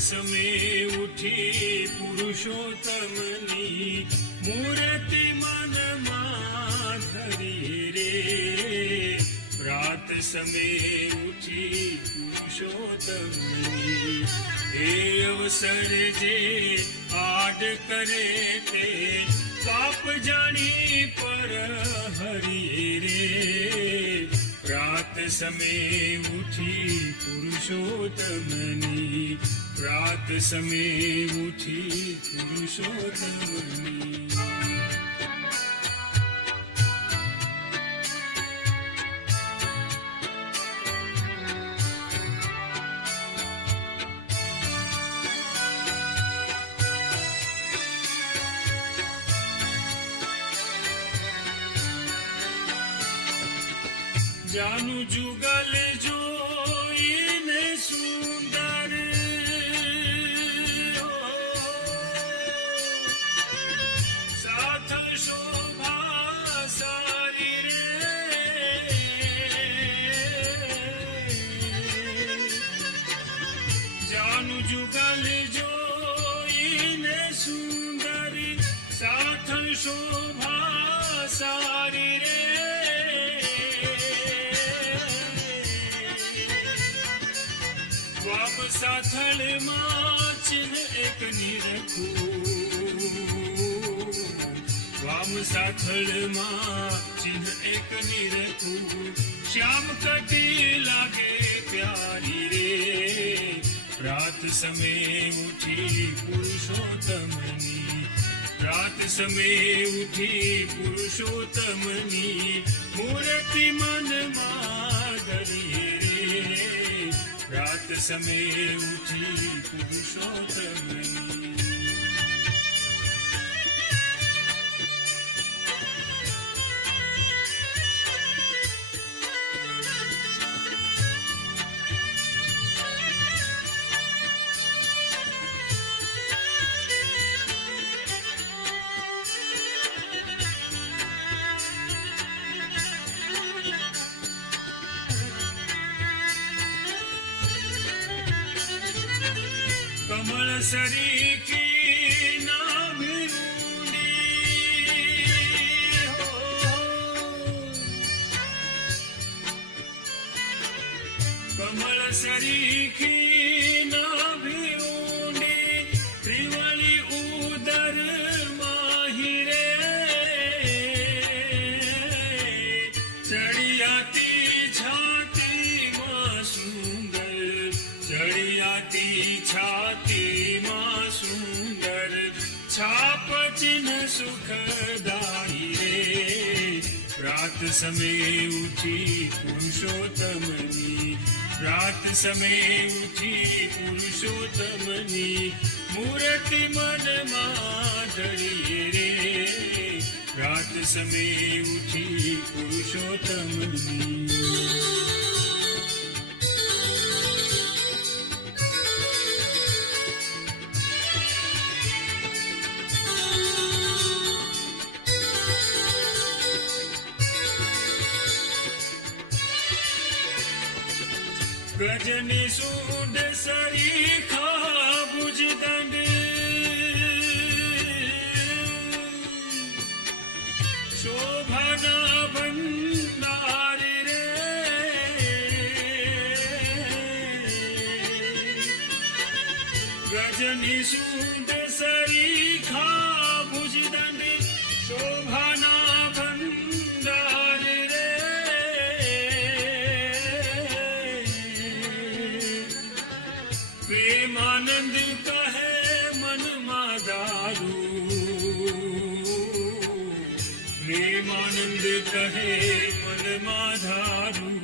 સમે ઉઠી પુરુષોત્તમની મૂર્તિ મનમાં ધરી રે. પ્રાત સમે ઉઠી પુરુષોત્તમની એ અવસર જે આડ કરે તે પાપ જાણી પર હરી રે. પ્રાત સમે ઉઠી પુરુષોત્તમની પ્રાત સમે ઉઠી પુરુષોત્તમની. જાનું જુગલ જોઈને સુંદર સાથ શોભા સારી રે. જાનું જુગલ જોઈને સુંદર સાથ શોભા સારી રે. વામ સાથળમાં ચિહ્ન એક નિરખું. વામ સાથળમાં ચિહ્ન એક નિરખું. શ્યામ કટી લાગે પ્યારી રે. પ્રાત સમે ઉઠી પુરુષોત્તમની પ્રાત સમે ઉઠી પુરુષોત્તમની મૂર્તિ મનમાં ધરી રે. પ્રાત સમે ઉઠી પુરુષોત્તમની. કમળ સરીખી નાભી ઊંડી હો. કમળ સરીખી નાભી ઊંડી ત્રિવળી ઉદર માહી રે. ચડિયાતી છાતીમાં સુંદર ચડિયાતી છાતીમાં સુંદર છાપ ચિહ્ન સુખદાયી રે. પ્રાત સમે ઉઠી પુરુષોત્તમની પ્રાત સમે ઉઠી પુરુષોત્તમની મૂર્તિ મનમાં ધરી રે. પ્રાત સમે ઉઠી પુરુષોત્તમની. ગજની સૂંઢ સરીખા ભુજદંડ શોભાના ભંડાર રે. ગજની સૂંઢ સરીખા ભુજદંડ શોભાના ભંડાર રે. પ્રેમાનંદ કહે મનમાં દારૂ. પ્રેમાનંદ કહે મનમાં ધારું.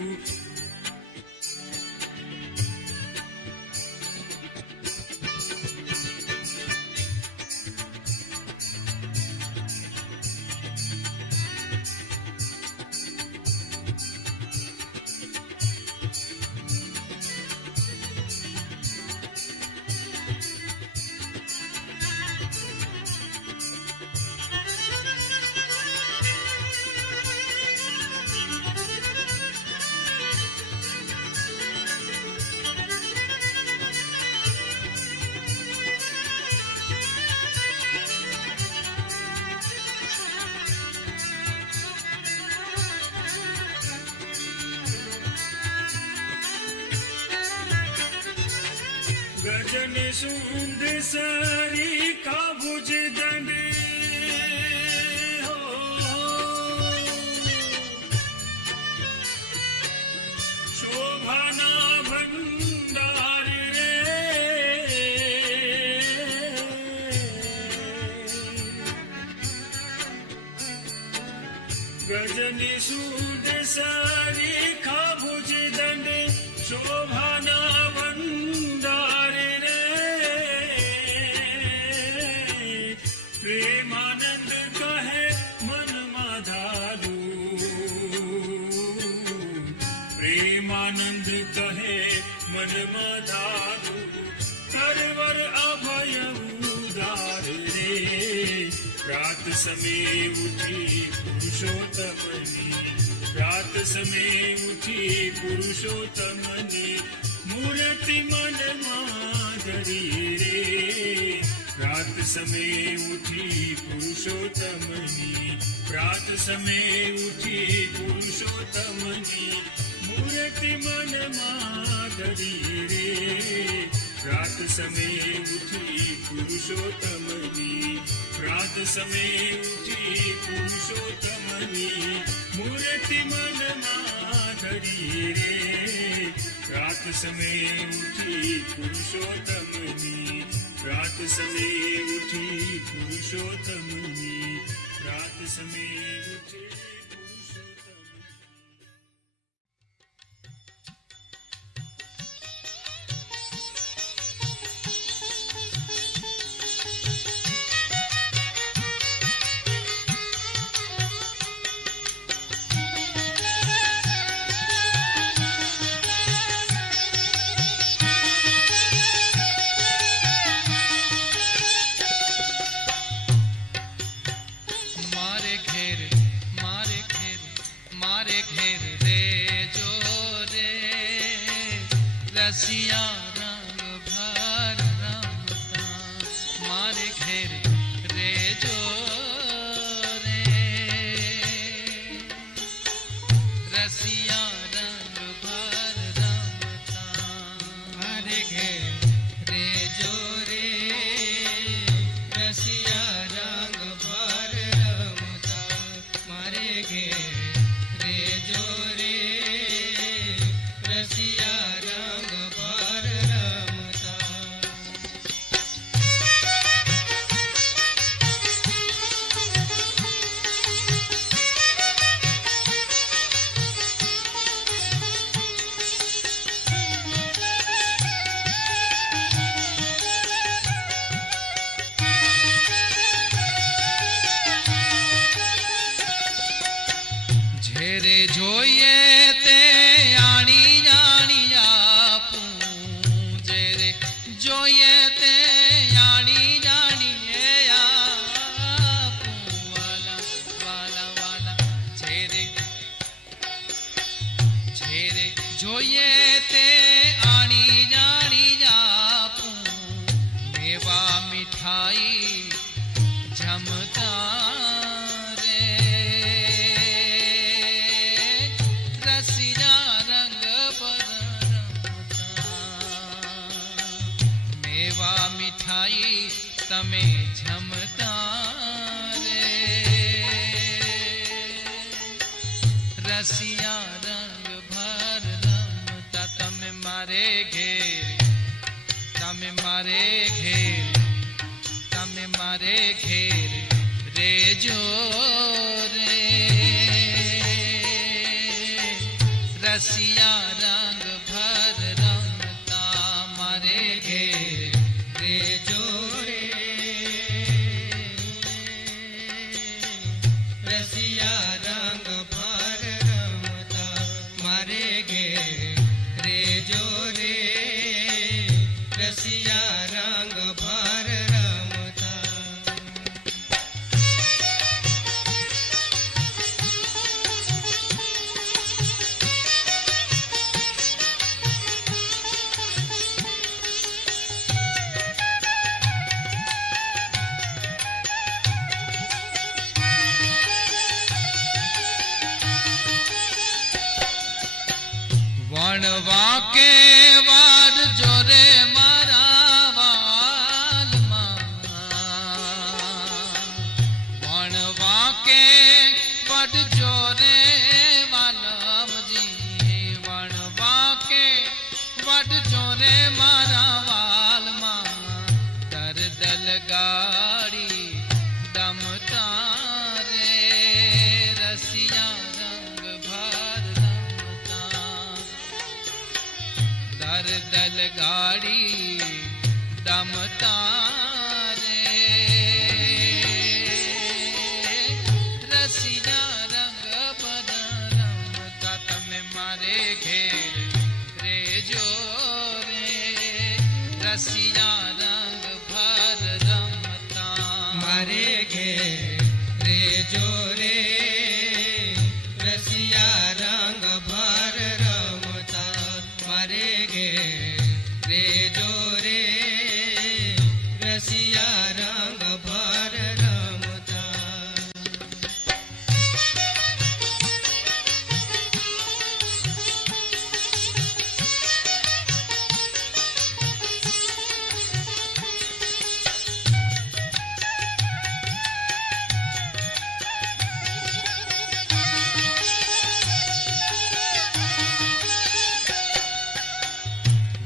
ગજની સૂંઢ સરીખા ભુજદંડ શોભાના ભંડાર રે ગજની સૂંઢ સરીખા ભુજદંડ શોભાના ભંડાર રે પ્રેમાનંદ કહે મનમાં ધારું પ્રેમાનંદ કહે મનમાં ધારું કરવર અભય ઉદાર રે રાત સમે ઉઠી પુરુષોત્તમની રાત સમે ઉઠી પુરુષોત્તમની મૂર્તિ મનમાં ધરી રે રાત સમે ઉઠી પુરુષોત્તમની રાત સમે ઉઠી પુરુષોત્તમની મૂર્તિ મનમાં ધરી રે રાત સમે ઉઠી પુરુષોત્તમની રાત સમે ઉઠી પુરુષોત્તમની મૂર્તિ મનમાં ધરી રે રાત સમે ઉઠી પુરુષોત્તમની રાત સમે ઉઠી પુરુષોત્તમની રાત સમે ઉઠી વાકે વાડ જોરે મારા ઘેર રેજો રે રસિયા રંગ ભર રમતા મારે ઘેર રેજો રે રસિયા રંગ ભર રમતા.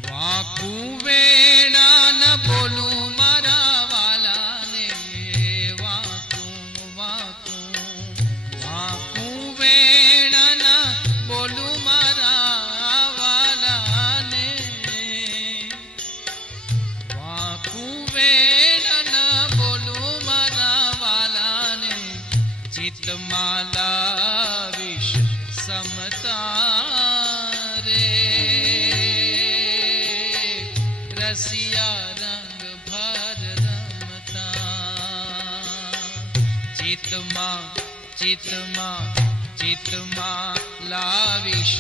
વાકું વેણા ન બોલું મારા વાલાને વાકું વાકું વાકું વેણા ન બોલું મારા વાલાને વાકું વેણા ન બોલું મારા વાલાને ચિત્તમાં લાવીશ સમતા રે રસિયા રંગ ભર રમતા ચિત્તમાં ચિત્તમાં ચિત્તમાં લાવીશ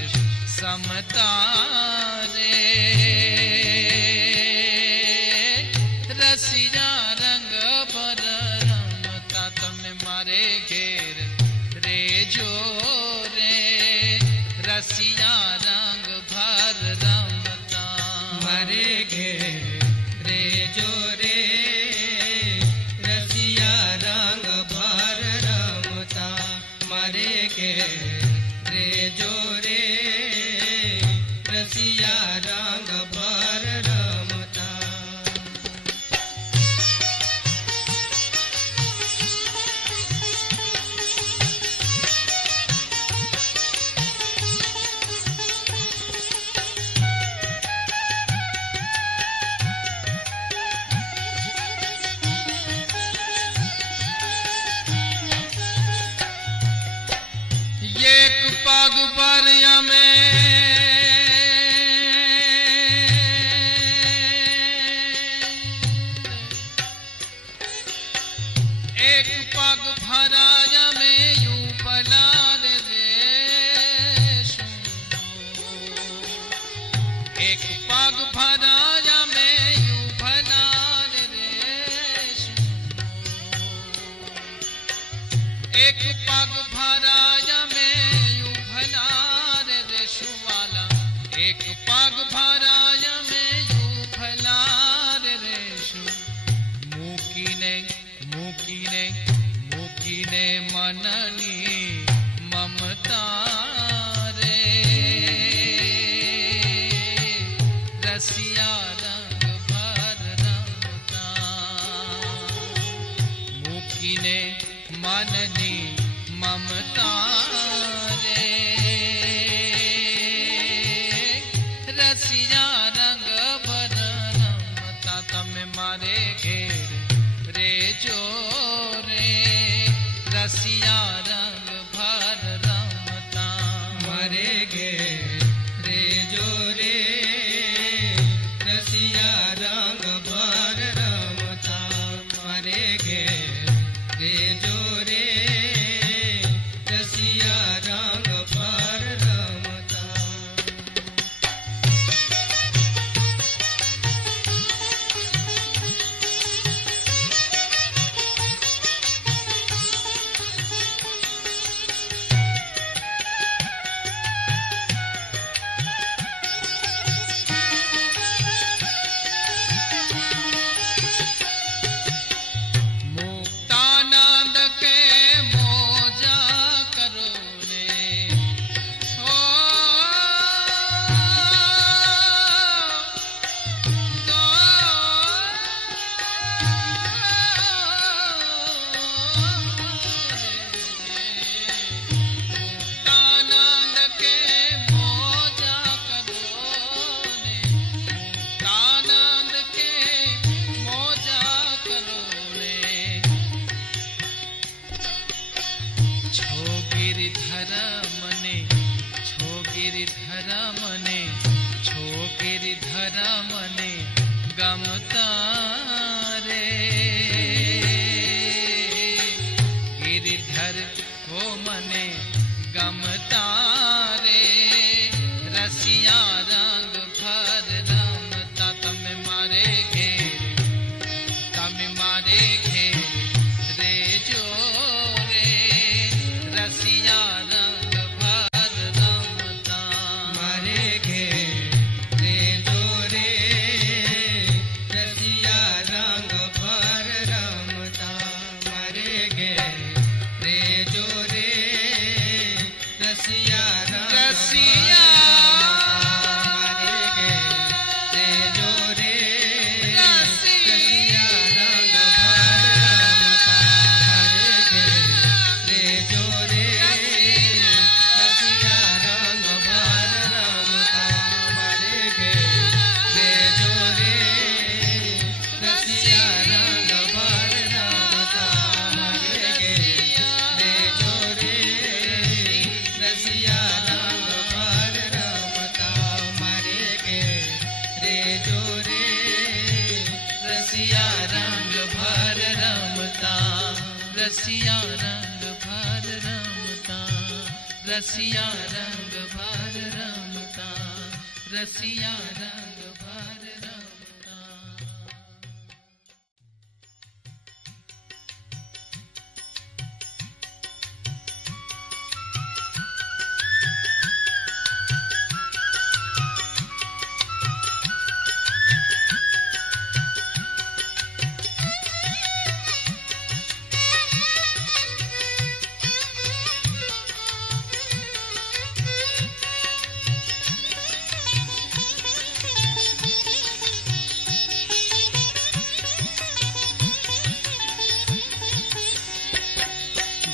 સમતા રે રસિયા રંગ ભર રમતા તમે મારે ઘેર રેજો રે રસિયા રંગ ભર રમતા મારે ઘેર રેજો રે રસિયા રંગ ભર રમતા મારે ઘેર રેજો રે રસિયા રંગ ભર રમતા. એક પગ પર અમે એક પગ ભરાય અમે યુ પલાર દેશું એક પગ ભરાય અમે યુ ભલાર દેશું એક પગ ભરાય અમે યુ ભલાર દેશું વાલા એક પગ ભરાય અમે યુ ભલાર દેશું મૂકીને મૂકીને મૂકીને મનની મમતા રે રસિયા રંગ ભર રમતા મૂકીને મનની મમતા રે રસિયા રંગ ભર રમતા તમે મારે ઘેર રેજો રે રસિયા રંગ ભર રમતા મારે ઘેર રેજો રે રસિયા રંગ ભર રમતા મારે ઘેર રેજો રે રસિયા રંગ ભર રમતા. મુક્તાનંદ કે મોજા કરો ને ઓ તો મુક્તાનંદ કે મોજા કરો ને મુક્તાનંદ કે મોજા કરો ને છો ગિરિધર મને છો ગિરિધર મને છો ગિરિધર મને ગમતા રે ગમતા રે રસિયા રંગ ભર રમતા તમે મારે ઘેર રેજો રે રસિયા રંગ ભર રમતા મારે ઘેર રેજો રે રસિયા રંગ ભર રમતા મારે ઘેર રેજો રે રસિયા રંગ મારે ઘેર રેજો રે રસિયા રંગ ભર રમતા મારે ઘેર રેજો રે રસિયા રંગ ભર રમતા મારે ઘેર રેજો રે રસિયા રંગ ભર રમતા મારે ઘેર રેજો રે રસિયા રંગ ભર રમતા મારે ઘેર રેજો રે રસિયા રંગ ભર રમતા રસિયા રંગ ભર રમતા રસિયા રંગ ભર રમતા રસિયા રંગ ભર રમતા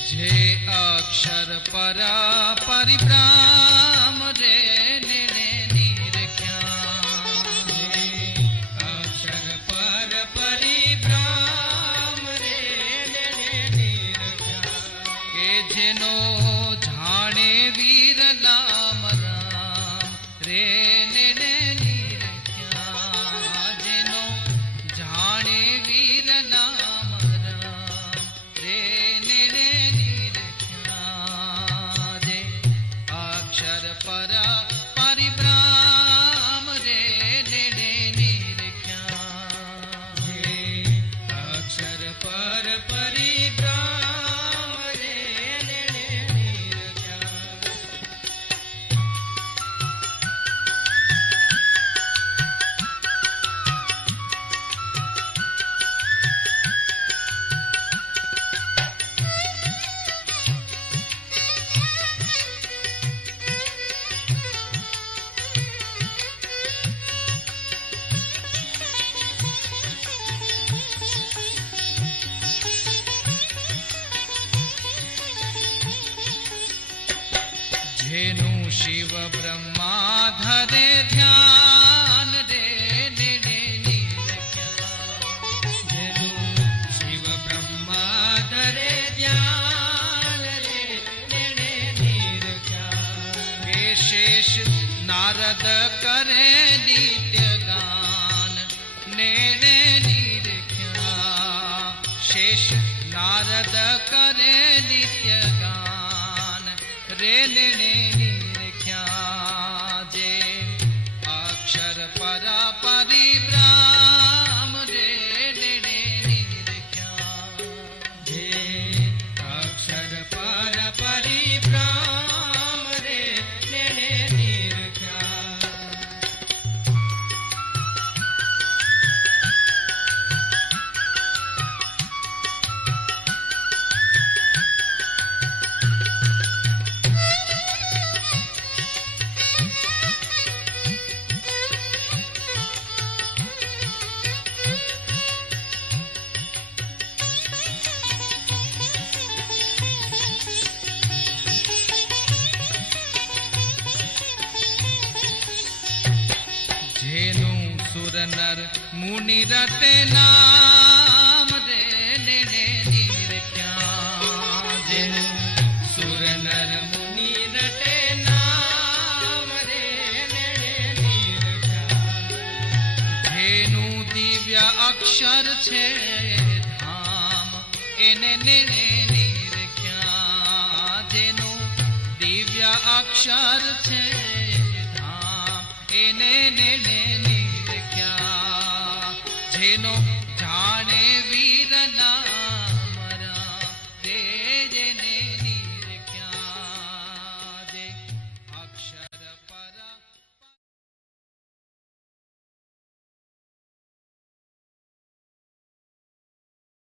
જે અક્ષર પર પરિભ્રમ રે ને નિરખ્યા અક્ષર પર પરિભ્રમ રે નિરખ્યા કે જેનો જાણે વીર નામ રામ રે ને નિરખ્યા જેનો જાણે વીર નામ રામ રે ને નિરખ્યા જે અક્ષર પર પરિભ્રમ રે ને નિરખ્યા જે અક્ષર પર પરિભ્રમ રે નિરખ્યા જેનું શિવ બ્રહ્મા ધરે ધ્યાન રે ને નિરખ્યા જેનું શિવ બ્રહ્મા ધરે ધ્યાન રે નિરખ્યા કે શેષ નારદ કરે નિત્ય ગાન ને નિરખ્યા શેષ નારદ કરે નિત્ય ગાન રે ને નિરખ્યા જે અક્ષર પર પરિભ્રમ રે ને નિરખ્યા જે અક્ષર પર પરિભ્રમ રે નિરખ્યા જેનું સુર નર મુનિ રટે નામ રે ને નિરખ્યા જેનું સુર નર મુનિ રટે નામ રે નિરખ્યા જેનું દિવ્ય અક્ષર છે ધામ એને નિરખ્યા જેનું દિવ્ય અક્ષર છે ધામ એને ને નિરખ્યા જેનો જાણે વીરના